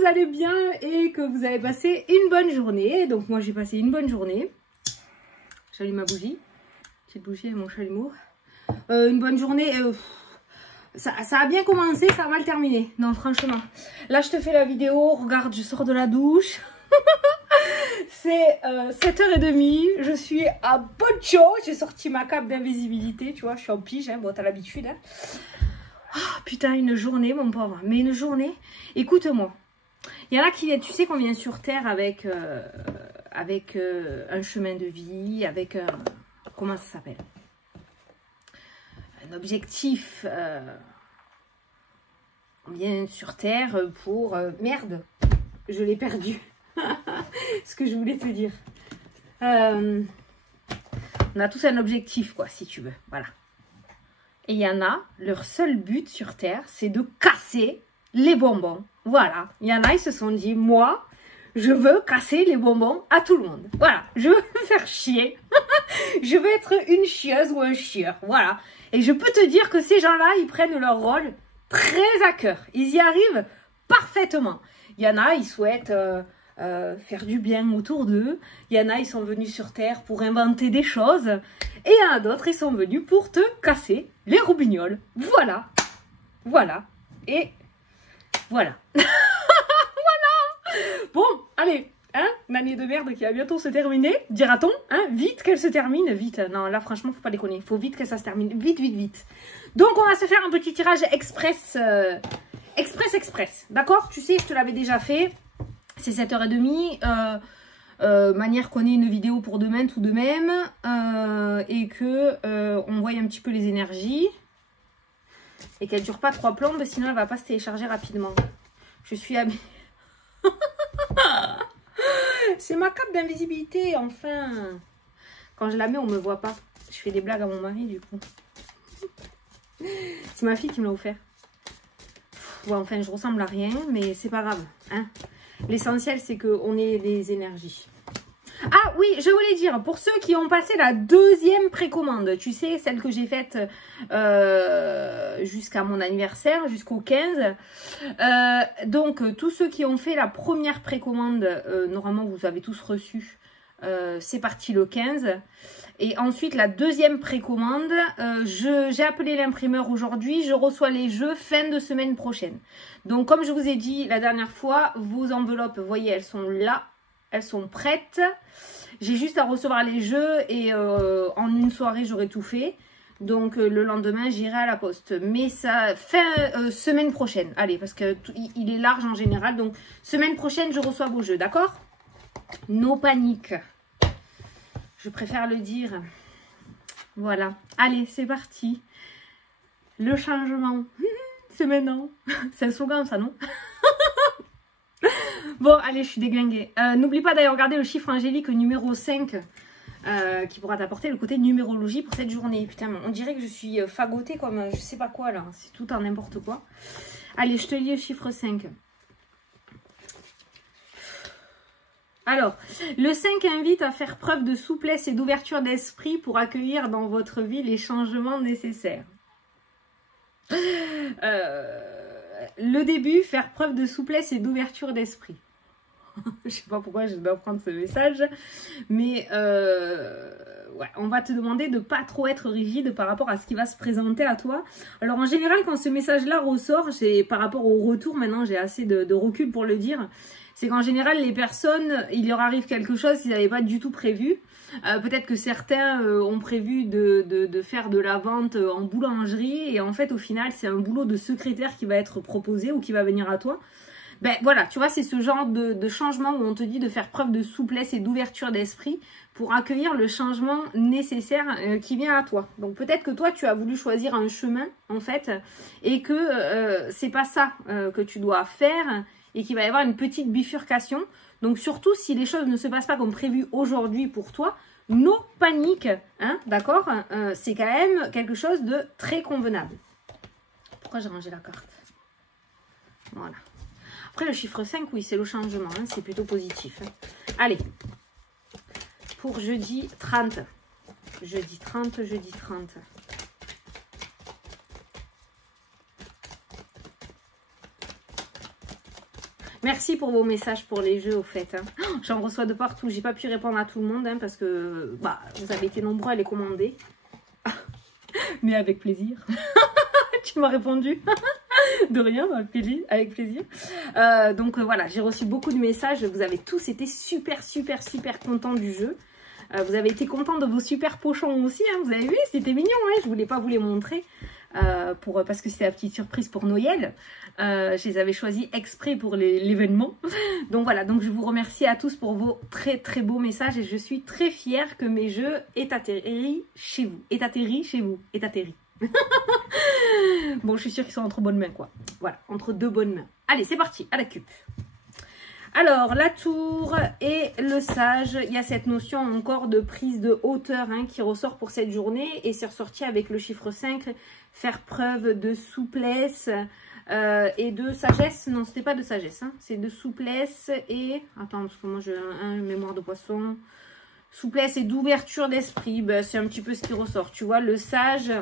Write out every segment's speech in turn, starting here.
vous allez bien et que vous avez passé une bonne journée. Donc moi j'ai passé une bonne journée. J'allume ma bougie. Petite bougie avec mon chalumeau. Une bonne journée. Ça a bien commencé, ça a mal terminé. Non, franchement. Là, je te fais la vidéo. Regarde, je sors de la douche. C'est 7h30. Je suis à Bocho. J'ai sorti ma cape d'invisibilité. Tu vois, je suis en pige. Hein. Bon, t'as l'habitude. Hein. Oh, putain, une journée, mon pauvre. Mais une journée. Écoute-moi. Il y en a qui viennent. Tu sais qu'on vient sur Terre avec un chemin de vie, avec un... Comment ça s'appelle? Un objectif. On vient sur Terre pour... merde, je l'ai perdu. Ce que je voulais te dire. On a tous un objectif, quoi, si tu veux. Voilà. Et il y en a, leur seul but sur Terre, c'est de casser les bonbons. Voilà. Il y en a, ils se sont dit, moi, je veux casser les bonbons à tout le monde. Voilà. Je veux me faire chier. Je veux être une chieuse ou un chieur. Voilà. Et je peux te dire que ces gens-là, ils prennent leur rôle très à cœur. Ils y arrivent parfaitement. Il y en a, ils souhaitent faire du bien autour d'eux. Il y en a, ils sont venus sur Terre pour inventer des choses. Et il y en a d'autres, ils sont venus pour te casser les roubignoles. Voilà. Voilà. Et voilà. Voilà. Bon, allez. Hein, une année de merde qui va bientôt se terminer, dira-t-on, hein, vite qu'elle se termine, vite, non, là franchement, faut pas déconner, faut vite que ça se termine, vite, vite, vite. Donc, on va se faire un petit tirage express, express, d'accord? Tu sais, je te l'avais déjà fait, c'est 7h30, manière qu'on ait une vidéo pour demain, tout de même, et que on voie un petit peu les énergies, et qu'elle dure pas 3 plombes, sinon elle va pas se télécharger rapidement. Je suis habillée... C'est ma cape d'invisibilité, enfin. Quand je la mets, on me voit pas. Je fais des blagues à mon mari, du coup. C'est ma fille qui me l'a offert. Bon, enfin, je ressemble à rien, mais c'est pas grave. Hein. L'essentiel, c'est qu'on ait les énergies. Ah oui, je voulais dire, pour ceux qui ont passé la 2e précommande, tu sais, celle que j'ai faite jusqu'à mon anniversaire, jusqu'au 15. Donc, tous ceux qui ont fait la première précommande, normalement, vous avez tous reçu. C'est parti le 15. Et ensuite, la 2e précommande, j'ai appelé l'imprimeur aujourd'hui. Je reçois les jeux fin de semaine prochaine. Donc, comme je vous ai dit la dernière fois, vos enveloppes, vous voyez, elles sont là. Elles sont prêtes. J'ai juste à recevoir les jeux et en une soirée, j'aurai tout fait. Donc, le lendemain, j'irai à la poste. Mais ça, fin semaine prochaine. Allez, parce qu'il est large en général. Donc, semaine prochaine, je reçois vos jeux. D'accord? No panique. Je préfère le dire. Voilà. Allez, c'est parti. Le changement. C'est maintenant. C'est un slogan, ça, non? Bon, allez, je suis déglinguée. N'oublie pas d'aller regarder le chiffre angélique numéro 5 qui pourra t'apporter le côté numérologie pour cette journée. Putain, on dirait que je suis fagotée comme je sais pas quoi là. C'est tout en n'importe quoi. Allez, je te lis le chiffre 5. Alors, le 5 invite à faire preuve de souplesse et d'ouverture d'esprit pour accueillir dans votre vie les changements nécessaires. Le début, faire preuve de souplesse et d'ouverture d'esprit. Je sais pas pourquoi je dois prendre ce message, mais ouais, on va te demander de pas trop être rigide par rapport à ce qui va se présenter à toi. Alors en général, quand ce message-là ressort, par rapport au retour, maintenant j'ai assez de recul pour le dire, c'est qu'en général les personnes, il leur arrive quelque chose qu'ils n'avaient pas du tout prévu. Peut-être que certains ont prévu de faire de la vente en boulangerie et en fait au final c'est un boulot de secrétaire qui va être proposé ou qui va venir à toi. Ben voilà, tu vois, c'est ce genre de changement où on te dit de faire preuve de souplesse et d'ouverture d'esprit pour accueillir le changement nécessaire qui vient à toi. Donc peut-être que toi, tu as voulu choisir un chemin, en fait, et que c'est pas ça que tu dois faire et qu'il va y avoir une petite bifurcation. Donc surtout, si les choses ne se passent pas comme prévu aujourd'hui pour toi, no panique, hein, d'accord? C'est quand même quelque chose de très convenable. Pourquoi j'ai rangé la carte? Voilà. Après, le chiffre 5, oui, c'est le changement. Hein, c'est plutôt positif. Hein. Allez. Pour jeudi 30. Jeudi 30, jeudi 30. Merci pour vos messages pour les jeux, au fait. Hein. J'en reçois de partout. J'ai pas pu répondre à tout le monde, hein, parce que bah, vous avez été nombreux à les commander. Mais avec plaisir. Tu m'as répondu. De rien, avec plaisir. Donc voilà, j'ai reçu beaucoup de messages. Vous avez tous été super contents du jeu. Vous avez été contents de vos super pochons aussi. Hein. Vous avez vu, c'était mignon. Hein. Je voulais pas vous les montrer. Parce que c'était la petite surprise pour Noël. Je les avais choisis exprès pour l'événement. Donc voilà, donc je vous remercie à tous pour vos très beaux messages et je suis très fière que mes jeux aient atterri chez vous. Aient atterri. Bon, je suis sûre qu'ils sont entre bonnes mains, quoi. Voilà, entre deux bonnes mains. Allez, c'est parti, à la cup. Alors, la tour et le sage, il y a cette notion encore de prise de hauteur hein, qui ressort pour cette journée. Et c'est ressorti avec le chiffre 5, faire preuve de souplesse et de sagesse. Non, c'était pas de sagesse, hein, c'est de souplesse et... Attends, parce que moi j'ai une mémoire de poisson. Souplesse et d'ouverture d'esprit, ben, c'est un petit peu ce qui ressort. Tu vois, le sage...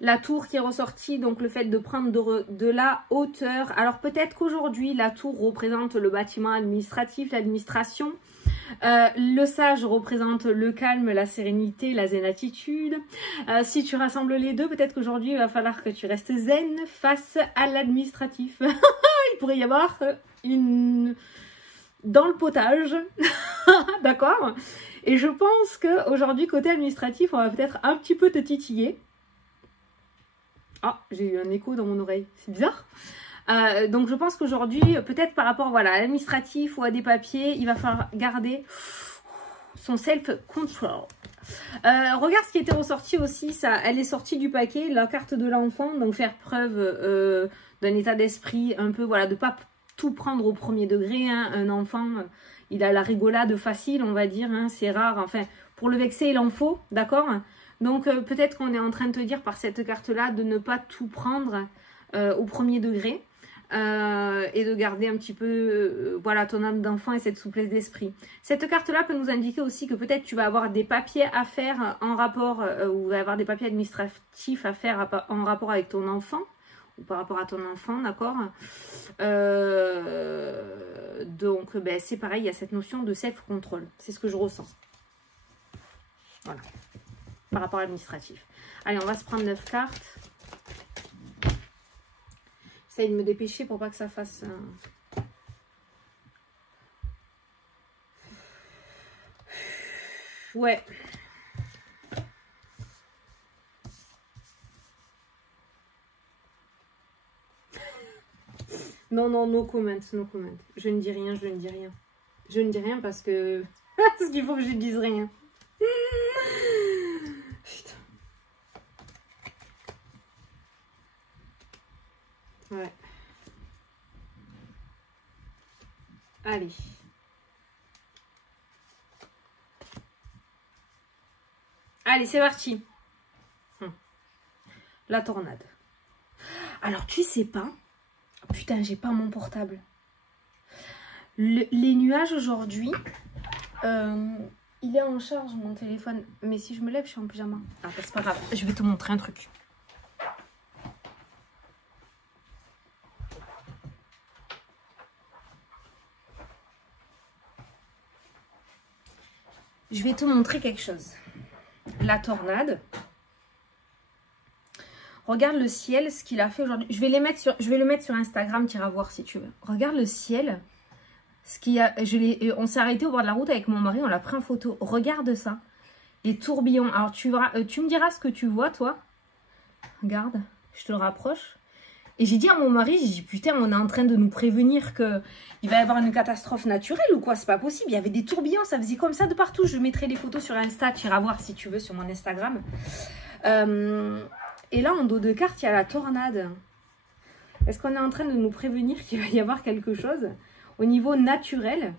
La tour qui est ressortie, donc le fait de prendre de la hauteur. Alors peut-être qu'aujourd'hui, la tour représente le bâtiment administratif, l'administration. Le sage représente le calme, la sérénité, la zen attitude. Si tu rassembles les deux, peut-être qu'aujourd'hui, il va falloir que tu restes zen face à l'administratif. Il pourrait y avoir une... dans le potage. D'accord? Et je pense qu'aujourd'hui, côté administratif, on va peut-être un petit peu te titiller. Ah, j'ai eu un écho dans mon oreille, c'est bizarre. Donc je pense qu'aujourd'hui, peut-être par rapport voilà, à l'administratif ou à des papiers, il va falloir garder son self-control. Regarde ce qui était ressorti aussi, ça, elle est sortie du paquet, la carte de l'enfant, donc faire preuve d'un état d'esprit un peu, voilà, de ne pas tout prendre au premier degré. Hein. Un enfant, il a la rigolade facile, on va dire, hein, c'est rare, enfin, pour le vexer, il en faut, d'accord ? Donc peut-être qu'on est en train de te dire par cette carte-là de ne pas tout prendre au premier degré et de garder un petit peu voilà, ton âme d'enfant et cette souplesse d'esprit. Cette carte-là peut nous indiquer aussi que peut-être tu vas avoir des papiers à faire en rapport, ou avoir des papiers administratifs à faire en rapport avec ton enfant ou par rapport à ton enfant, d'accord. Donc ben, c'est pareil, il y a cette notion de self-control, c'est ce que je ressens. Voilà. Par rapport à l'administratif. Allez, on va se prendre 9 cartes. J'essaie de me dépêcher pour pas que ça fasse... Ouais. Non, no comment, no comment. Je ne dis rien. Je ne dis rien parce que... parce qu'il faut que je ne dise rien. Putain. Ouais. Allez. Allez, c'est parti. La tornade. Alors, tu sais pas... Putain, j'ai pas mon portable. Les nuages aujourd'hui... il est en charge mon téléphone, mais si je me lève, je suis en pyjama. Ah, bah, c'est pas grave, je vais te montrer un truc. Je vais te montrer quelque chose. La tornade. Regarde le ciel, ce qu'il a fait aujourd'hui. Je vais le mettre sur Instagram, tu iras voir si tu veux. Regarde le ciel. On s'est arrêté au bord de la route avec mon mari, on l'a pris en photo. Regarde ça. Les tourbillons. Alors tu me diras ce que tu vois, toi. Regarde, je te le rapproche. Et j'ai dit à mon mari, j'ai dit putain, on est en train de nous prévenir qu'il va y avoir une catastrophe naturelle ou quoi, c'est pas possible. Il y avait des tourbillons, ça faisait comme ça de partout. Je mettrai les photos sur Insta, tu iras voir si tu veux sur mon Instagram. Et là, en dos de carte, il y a la tornade. Est-ce qu'on est en train de nous prévenir qu'il va y avoir quelque chose au niveau naturel?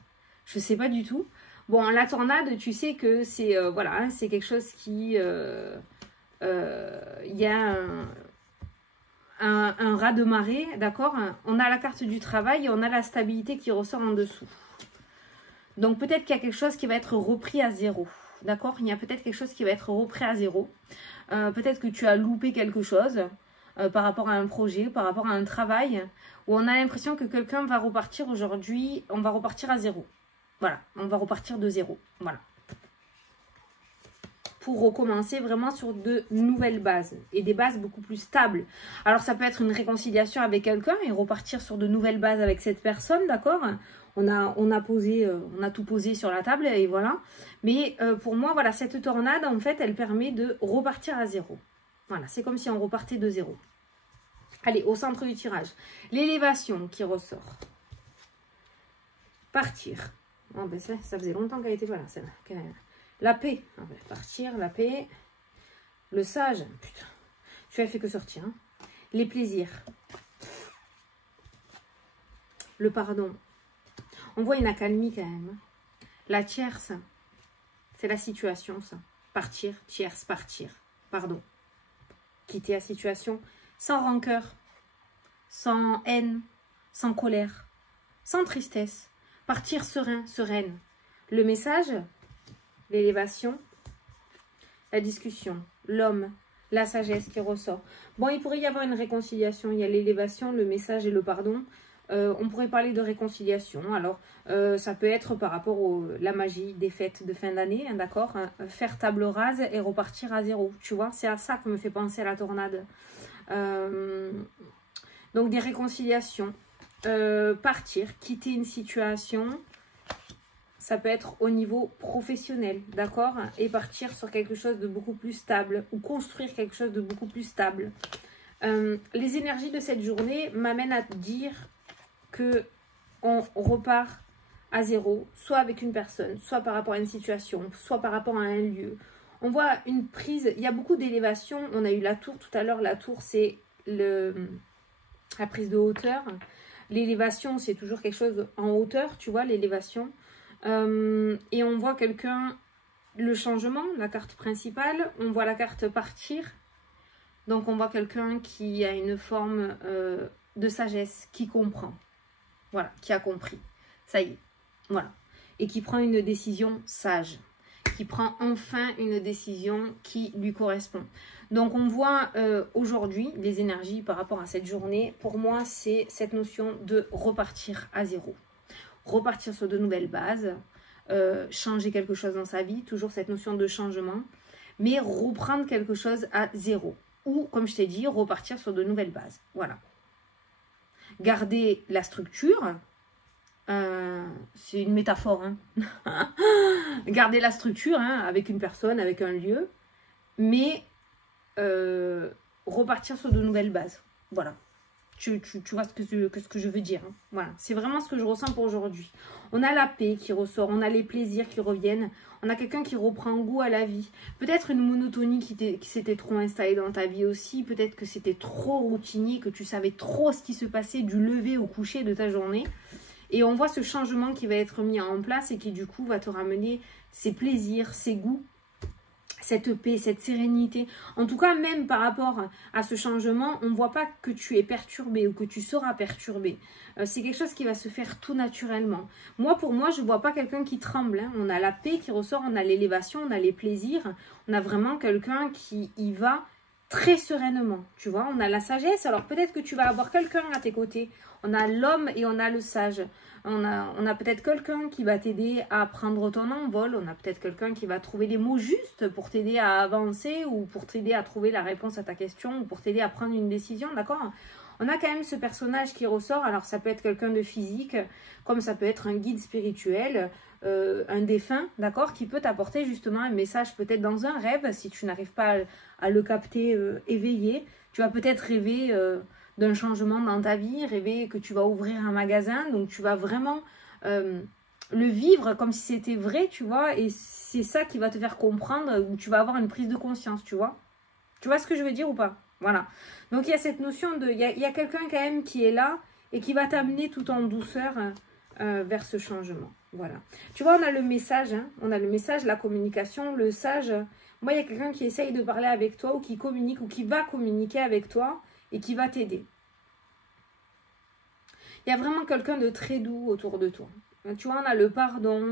Je sais pas du tout. Bon, la tornade, tu sais que c'est voilà, c'est quelque chose qui... il y a un raz de marée, d'accord? On a la carte du travail et on a la stabilité qui ressort en dessous. Donc peut-être qu'il y a quelque chose qui va être repris à zéro. D'accord? Il y a peut-être quelque chose qui va être repris à zéro. Peut-être que tu as loupé quelque chose. par rapport à un projet, par rapport à un travail, où on a l'impression que quelqu'un va repartir aujourd'hui, on va repartir à zéro. Voilà, on va repartir de zéro. Voilà. Pour recommencer vraiment sur de nouvelles bases et des bases beaucoup plus stables. Alors ça peut être une réconciliation avec quelqu'un et repartir sur de nouvelles bases avec cette personne, d'accord? On a tout posé sur la table et voilà. Mais pour moi, voilà, cette tornade, en fait, elle permet de repartir à zéro. Voilà, c'est comme si on repartait de zéro. Allez, au centre du tirage. L'élévation qui ressort. Partir. Oh, ben ça faisait longtemps qu'elle était pas là, celle-là. La paix. Ah ben, partir, la paix. Le sage. Putain, tu as fait que sortir. Hein. Les plaisirs. Le pardon. On voit une accalmie quand même. La tierce. C'est la situation, ça. Partir, tierce, partir. Pardon. Quitter la situation sans rancœur, sans haine, sans colère, sans tristesse. Partir serein, sereine. Le message, l'élévation, la discussion, l'homme, la sagesse qui ressort. Bon, il pourrait y avoir une réconciliation. Il y a l'élévation, le message et le pardon. On pourrait parler de réconciliation. Alors, ça peut être par rapport à la magie des fêtes de fin d'année, hein, d'accord, hein, faire table rase et repartir à zéro. Tu vois, c'est à ça que me fait penser la tornade. Donc, des réconciliations. Partir, quitter une situation. Ça peut être au niveau professionnel, d'accord, et partir sur quelque chose de beaucoup plus stable ou construire quelque chose de beaucoup plus stable. Les énergies de cette journée m'amènent à dire que on repart à zéro, soit avec une personne, soit par rapport à une situation, soit par rapport à un lieu. On voit une prise, il y a beaucoup d'élévation. On a eu la tour tout à l'heure. La tour, c'est la prise de hauteur. L'élévation, c'est toujours quelque chose en hauteur, tu vois, l'élévation. Et on voit quelqu'un, le changement, la carte principale. On voit la carte partir. Donc, on voit quelqu'un qui a une forme de sagesse, qui comprend. Voilà, qui a compris. Ça y est, voilà. Et qui prend une décision sage. Qui prend enfin une décision qui lui correspond. Donc, on voit aujourd'hui les énergies par rapport à cette journée. Pour moi, c'est cette notion de repartir à zéro. Repartir sur de nouvelles bases. Changer quelque chose dans sa vie. Toujours cette notion de changement. Mais reprendre quelque chose à zéro. Ou, comme je t'ai dit, repartir sur de nouvelles bases. Voilà. Garder la structure, c'est une métaphore, hein. Garder la structure, hein, avec une personne, avec un lieu, mais repartir sur de nouvelles bases. Voilà. Tu vois ce que je veux dire, hein. Voilà. C'est vraiment ce que je ressens pour aujourd'hui. On a la paix qui ressort, on a les plaisirs qui reviennent, on a quelqu'un qui reprend goût à la vie. Peut-être une monotonie qui s'était trop installée dans ta vie aussi, peut-être que c'était trop routinier, que tu savais trop ce qui se passait du lever au coucher de ta journée. Et on voit ce changement qui va être mis en place et qui du coup va te ramener ses plaisirs, ses goûts, cette paix, cette sérénité. En tout cas, même par rapport à ce changement, on ne voit pas que tu es perturbé ou que tu seras perturbé. C'est quelque chose qui va se faire tout naturellement. Pour moi, je ne vois pas quelqu'un qui tremble, hein. On a la paix qui ressort, on a l'élévation, on a les plaisirs. On a vraiment quelqu'un qui y va très sereinement, tu vois. On a la sagesse, alors peut-être que tu vas avoir quelqu'un à tes côtés. On a l'homme et on a le sage. On a peut-être quelqu'un qui va t'aider à prendre ton envol. On a peut-être quelqu'un qui va trouver les mots justes pour t'aider à avancer ou pour t'aider à trouver la réponse à ta question ou pour t'aider à prendre une décision, d'accord? On a quand même ce personnage qui ressort. Alors, ça peut être quelqu'un de physique, comme ça peut être un guide spirituel, un défunt, d'accord, qui peut t'apporter justement un message peut-être dans un rêve, si tu n'arrives pas à le capter éveillé. Tu vas peut-être rêver d'un changement dans ta vie, rêver que tu vas ouvrir un magasin, donc tu vas vraiment le vivre comme si c'était vrai, tu vois, et c'est ça qui va te faire comprendre, où tu vas avoir une prise de conscience, tu vois. Tu vois ce que je veux dire ou pas? Voilà. Donc il y a cette notion de, il y a quelqu'un quand même qui est là et qui va t'amener tout en douceur vers ce changement. Voilà. Tu vois, on a le message, hein, on a le message, la communication, le sage. Moi, il y a quelqu'un qui essaye de parler avec toi ou qui communique ou qui va communiquer avec toi et qui va t'aider. Il y a vraiment quelqu'un de très doux autour de toi. Tu vois, on a le pardon,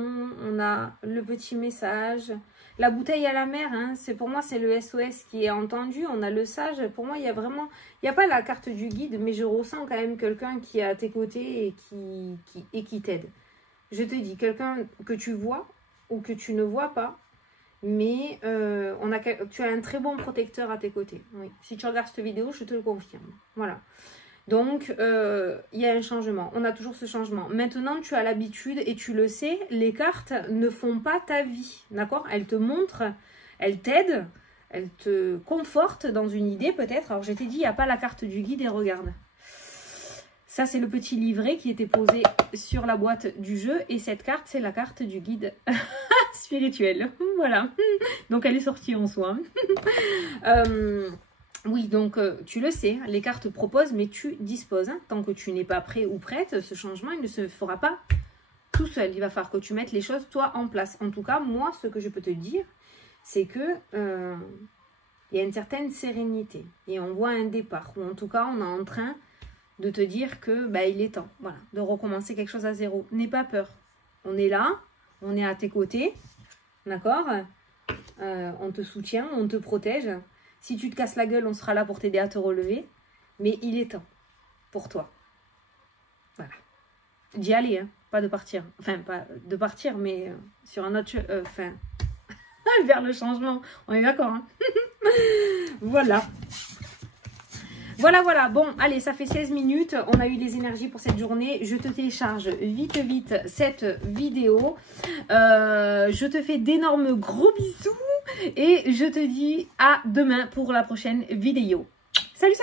on a le petit message. La bouteille à la mer, hein, pour moi, c'est le SOS qui est entendu. On a le sage. Pour moi, il y a vraiment... Il n'y a pas la carte du guide, mais je ressens quand même quelqu'un qui est à tes côtés et qui t'aide. Je te dis, quelqu'un que tu vois ou que tu ne vois pas, mais tu as un très bon protecteur à tes côtés. Oui. Si tu regardes cette vidéo, je te le confirme. Voilà. Donc, il y a un changement. On a toujours ce changement. Maintenant, tu as l'habitude et tu le sais, les cartes ne font pas ta vie. D'accord? Elles te montrent, elles t'aident, elles te confortent dans une idée peut-être. Alors, je t'ai dit, il n'y a pas la carte du guide et regarde. Ça, c'est le petit livret qui était posé sur la boîte du jeu. Et cette carte, c'est la carte du guide spirituel. Voilà. Donc, elle est sortie en soi. Oui, donc tu le sais, les cartes proposent, mais tu disposes. Hein. Tant que tu n'es pas prêt ou prête, ce changement, il ne se fera pas tout seul. Il va falloir que tu mettes les choses, toi, en place. En tout cas, moi, ce que je peux te dire, c'est que il y a une certaine sérénité. Et on voit un départ. Ou en tout cas, on est en train de te dire que bah, il est temps, voilà, de recommencer quelque chose à zéro. N'aie pas peur. On est là, on est à tes côtés, d'accord? On te soutient, on te protège. Si tu te casses la gueule, on sera là pour t'aider à te relever. Mais il est temps pour toi. Voilà. D'y aller, hein, pas de partir. Enfin, pas de partir, mais sur un autre... Enfin, vers le changement. On est d'accord, hein. Voilà. Voilà. Bon, allez, ça fait 16 minutes. On a eu les énergies pour cette journée. Je te télécharge vite cette vidéo. Je te fais d'énormes gros bisous. Et je te dis à demain pour la prochaine vidéo. Salut!